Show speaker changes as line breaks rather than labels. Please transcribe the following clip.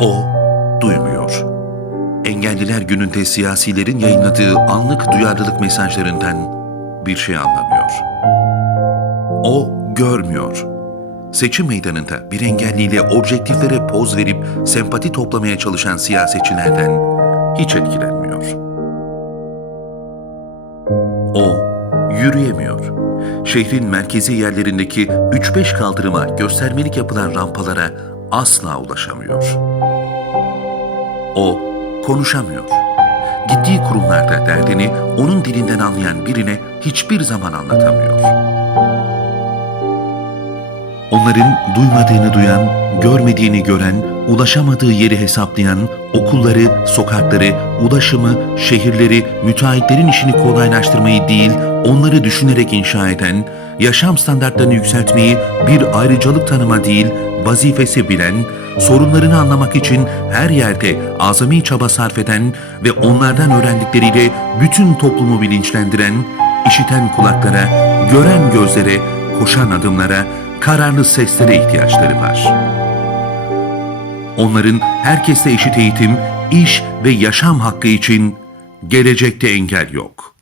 O duymuyor. Engelliler gününde siyasilerin yayınladığı anlık duyarlılık mesajlarından bir şey anlamıyor. O görmüyor. Seçim meydanında bir engelliyle objektiflere poz verip sempati toplamaya çalışan siyasetçilerden hiç etkilenmiyor. O yürüyemiyor. Şehrin merkezi yerlerindeki 3-5 kaldırıma göstermelik yapılan rampalara asla ulaşamıyor. O konuşamıyor. Gittiği kurumlarda derdini onun dilinden anlayan birine hiçbir zaman anlatamıyor. Onların duymadığını duyan, görmediğini gören, ulaşamadığı yeri hesaplayan, okulları, sokakları, ulaşımı, şehirleri, müteahhitlerin işini kolaylaştırmayı değil, onları düşünerek inşa eden, yaşam standartlarını yükseltmeyi bir ayrıcalık tanıma değil, vazifesi bilen, sorunlarını anlamak için her yerde azami çaba sarf eden ve onlardan öğrendikleriyle bütün toplumu bilinçlendiren, işiten kulaklara, gören gözlere, koşan adımlara, kararlı seslere ihtiyaçları var. Onların herkese eşit eğitim, iş ve yaşam hakkı için gelecekte engel yok.